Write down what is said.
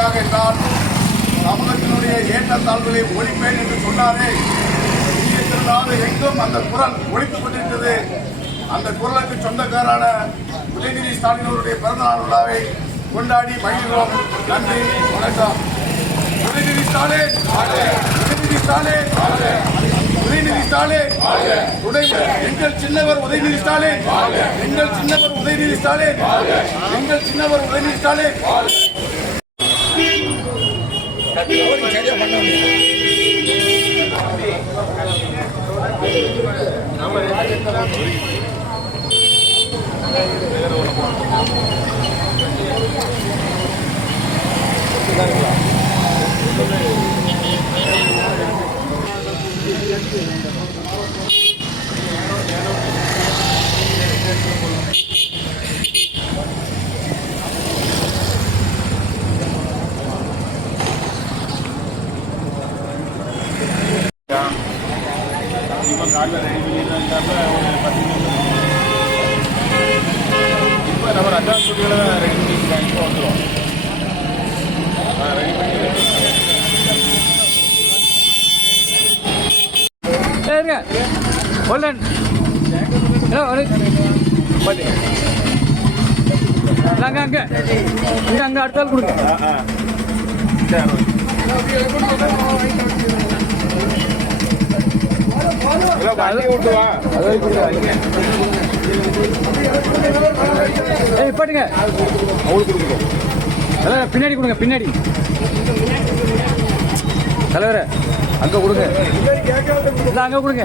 எதற்காக என்றால் சமூகத்தினுடைய ஏற்றத்தாழ்வுகளை ஒழிப்பேன் என்று சொன்னாரே, இந்திய எங்கும் அந்த குரல் ஒழித்துக் கொண்டிருக்கிறது. அந்த குரலுக்கு சொந்தக்காரான உதயநிதி ஸ்டாலின் அவருடைய பிறந்தநாள் விழாவை கொண்டாடி மகிழ்கிறோம். நன்றி, வணக்கம். உதயநிதி ஸ்டாலின், உதயநிதி ஸ்டாலின், உதயநிதி ஸ்டாலின், எங்கள் சின்னவர் உதயநிதி ஸ்டாலின், எங்கள் சின்னவர் உதயநிதி ஸ்டாலின், எங்கள் சின்னவர் உதயநிதி ஸ்டாலின். காலையில் ரெடி பண்ணிடுறாங்க. இப்போ நம்ம அட்வான்ஸ் ஸ்டுடியோவில் ரெடி பண்ணிருக்காங்க. இப்போ வந்துடும் ரெடி பண்ணி அங்கே அடுத்தால் கொடுங்க. பாட்டுங்க பின்னாடி கொடுங்க, பின்னாடி தலைவரை அங்க கொடுங்க, அங்க கொடுங்க.